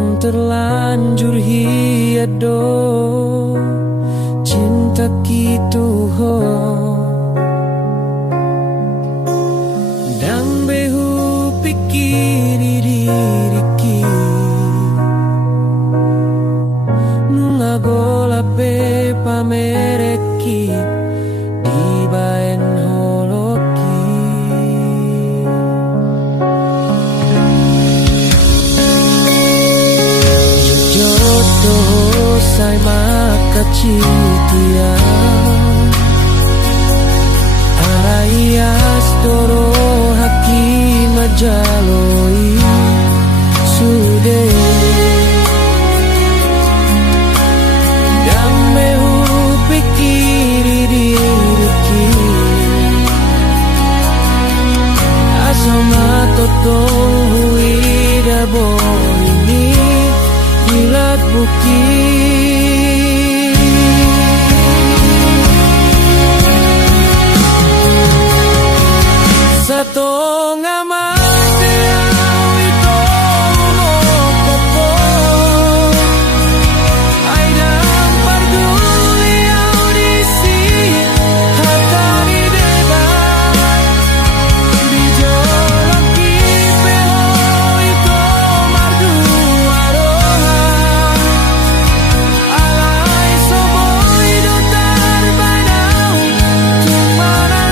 yang terlanjur hiado cinta kitu ho dan behu pikiri diriki nungagola pe pamereki di baen holoki jodoh sai makacitia arayas toro haki majaloi sude dambehu pikiri diriki asoma totong huida ini dilat buki satong amate au ito mokopo ay dampar duli audisi hatari deba bijoloki peho ito mardu aroha alay soboy dotar banau tumaralahan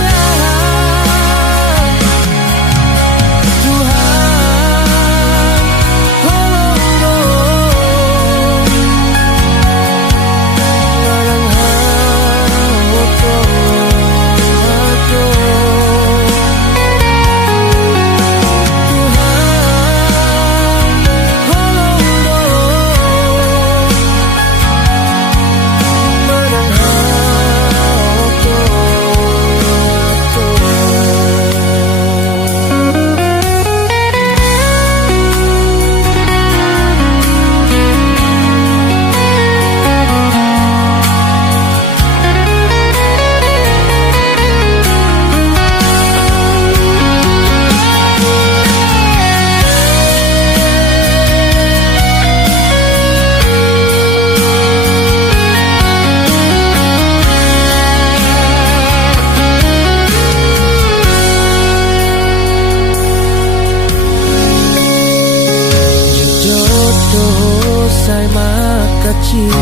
sai makacitia